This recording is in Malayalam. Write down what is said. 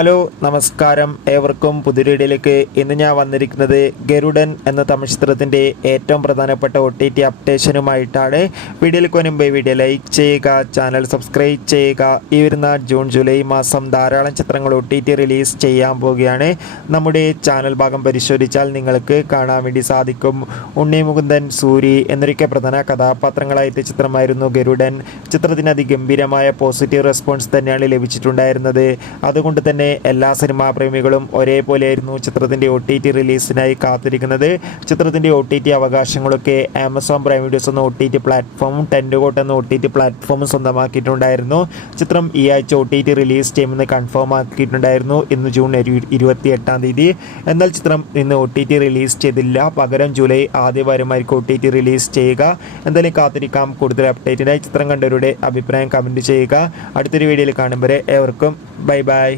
ഹലോ നമസ്കാരം, ഏവർക്കും പുതിയൊരു വീഡിയോയിലേക്ക്. ഇന്ന് ഞാൻ വന്നിരിക്കുന്നത് ഗരുഡൻ എന്ന തമിഴ് ചിത്രത്തിൻ്റെ ഏറ്റവും പ്രധാനപ്പെട്ട OTT അപ്ഡേഷനുമായിട്ടാണ്. വീഡിയോയിലേക്ക് മുൻപ് വീഡിയോ ലൈക്ക് ചെയ്യുക, ചാനൽ സബ്സ്ക്രൈബ് ചെയ്യുക. ഈ വരുന്ന ജൂൺ ജൂലൈ മാസം ധാരാളം ചിത്രങ്ങൾ OTT റിലീസ് ചെയ്യാൻ പോവുകയാണ്. നമ്മുടെ ചാനൽ ഭാഗം പരിശോധിച്ചാൽ നിങ്ങൾക്ക് കാണാൻ വേണ്ടി സാധിക്കും. ഉണ്ണി മുകുന്ദൻ, സൂരി എന്നൊക്കെ പ്രധാന കഥാപാത്രങ്ങളായ ചിത്രമായിരുന്നു ഗരുഡൻ. ചിത്രത്തിന് അതിഗംഭീരമായ പോസിറ്റീവ് റെസ്പോൺസ് തന്നെയാണ് ലഭിച്ചിട്ടുണ്ടായിരുന്നത്. അതുകൊണ്ട് തന്നെ എല്ലാ സിനിമാ പ്രേമികളും ഒരേപോലെയായിരുന്നു ചിത്രത്തിൻ്റെ OTT റിലീസിനായി കാത്തിരിക്കുന്നത്. ചിത്രത്തിൻ്റെ OTT അവകാശങ്ങളൊക്കെ ആമസോൺ പ്രൈം വീഡിയോസ് എന്ന OTT പ്ലാറ്റ്ഫോമും ടെൻഡുകോട്ട് എന്ന OTT പ്ലാറ്റ്ഫോമും സ്വന്തമാക്കിയിട്ടുണ്ടായിരുന്നു. ചിത്രം ഈ ആഴ്ച OTT റിലീസ് ചെയ്യുമെന്ന് കൺഫേം ആക്കിയിട്ടുണ്ടായിരുന്നു, ഇന്ന് ജൂൺ 28. എന്നാൽ ചിത്രം ഇന്ന് OTT റിലീസ് ചെയ്തില്ല. പകരം ജൂലൈ ആദ്യവാരമായിരിക്കും OTT റിലീസ് ചെയ്യുക. എന്തായാലും കാത്തിരിക്കാം. കൂടുതൽ അപ്ഡേറ്റിനായി ചിത്രം കണ്ടവരുടെ അഭിപ്രായം കമൻറ്റ് ചെയ്യുക. അടുത്തൊരു വീഡിയോയിൽ കാണും വരെ ഏവർക്കും ബൈ ബൈ.